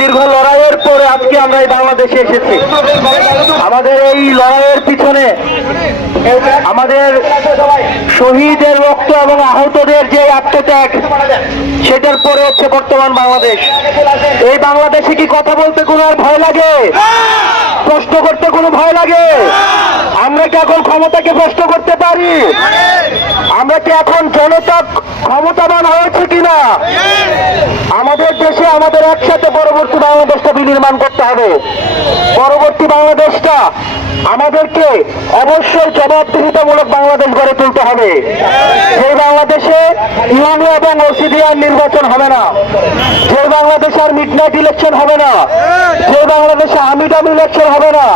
দীর্ঘ লড়াইয়ের পরে আজকে আমরা এই বাংলাদেশে এসেছি। আমাদের এই লড়াইয়ের পিছনে আমাদের শহীদের রক্ত এবং আহতদের যে আত্মত্যাগ, সেটার পরে হচ্ছে বর্তমান বাংলাদেশ। এই বাংলাদেশে কি কথা বলতে কোনো আর ভয় লাগে? প্রশ্ন করতে কোনো ভয় লাগে? আমরা কি এখন ক্ষমতাকে প্রশ্ন করতে পারি? আমরা কি এখন জনতা ক্ষমতাবান হয়েছে কিনা? আমাদের দেশে আমাদের একসাথে পরবর্তী বাংলাদেশটা বিনির্মাণ করতে হবে। পরবর্তী বাংলাদেশটা আমাদেরকে অবশ্যই জবাবদিহিতামূলক বাংলাদেশ গড়ে তুলতে হবে। সেই বাংলাদেশে ইউনি এবং ওসিডিআর নির্বাচন হবে না, যে বাংলাদেশে আর মিডনাইট ইলেকশন হবে না। যে বাংলাদেশে আমিডাম ইলেকশন হবে না।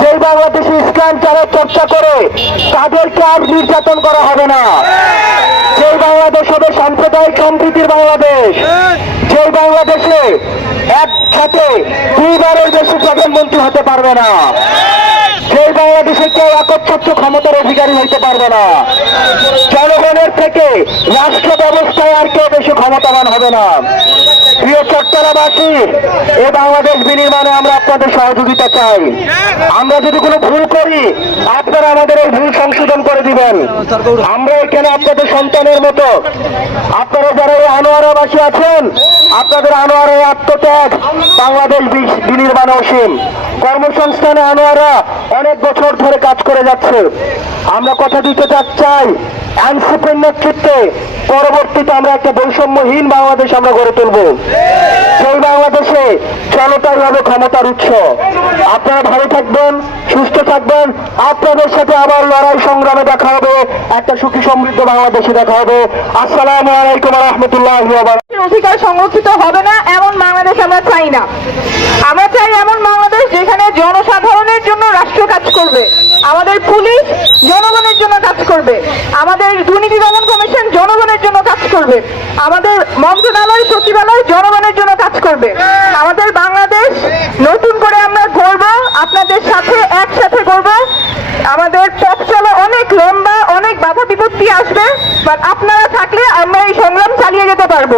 যে বাংলাদেশে ইসলাম চারের চর্চা করে, তাদেরকে আর নির্যাতন করা হবে না। সেই বাংলাদেশ হবে সাম্প্রদায়িক সম্প্রীতির বাংলাদেশ। সেই বাংলাদেশে একসাথে দুইবারের বেশি প্রধানমন্ত্রী হতে পারবে না। সেই বাংলাদেশে কেউ একচ্ছত্র ক্ষমতার অধিকারী হইতে পারবে না। জনগণের থেকে রাষ্ট্র ব্যবস্থায় আর কেউ বেশি ক্ষমতাবান হবে না। প্রিয় চট্টলাবাসী এ বাংলাদেশ বিনির্মাণে আমরা আপনাদের সহযোগিতা চাই। আমরা যদি কোনো ভুল করি, আপনারা আমাদের এই ভুল সংশোধন করে দিবেন। আমরা এখানে আপনাদের সন্তানের মতো। আপনারা যারা এই আনোয়ারাবাসী আছেন, আপনাদের আনোয়ারের আত্মত্যাগ বাংলাদেশ বিনির্মাণে অসীম। কর্মসংস্থানে আনোয়ারা অনেক বছর ধরে কাজ করে যাচ্ছে। আমরা কথা দিতে চাই আইনসিপের নেতৃত্বে পরবর্তীতে আমরা একটা বৈষম্যহীন বাংলাদেশ আমরা গড়ে তুলব। সেই বাংলাদেশে জনতাই হবে ক্ষমতার উৎস। আপনারা ভালো থাকবেন, সুস্থ থাকবেন। আপনাদের সাথে আবার লড়াই সংগ্রামে দেখা হবে, একটা সুখী সমৃদ্ধ বাংলাদেশে দেখা হবে। আসসালামু আলাইকুম রহমতুল্লাহ অধিকার সংরক্ষিত হবে না, এমন বাংলাদেশ আমরা চাই না। আমরা চাই এমন বাংলাদেশ যেখানে জনসাধারণের জন্য রাষ্ট্র কাজ করবে। আমাদের পুলিশ জনগণের জন্য কাজ করবে। আমাদের দুর্নীতি দমন কমিশন জনগণের জন্য কাজ করবে। আমাদের মন্ত্রণালয়, সচিবালয় জনগণের জন্য কাজ করবে। আমাদের বাংলাদেশ নতুন করে আমরা গড়ব, আপনাদের সাথে একসাথে গড়ব। আমাদের পথ চলা অনেক লম্বা, অনেক বাধা বিপত্তি আসবে বাট আপনারা থাকলে আমরা এই সংগ্রাম চালিয়ে যেতে পারব।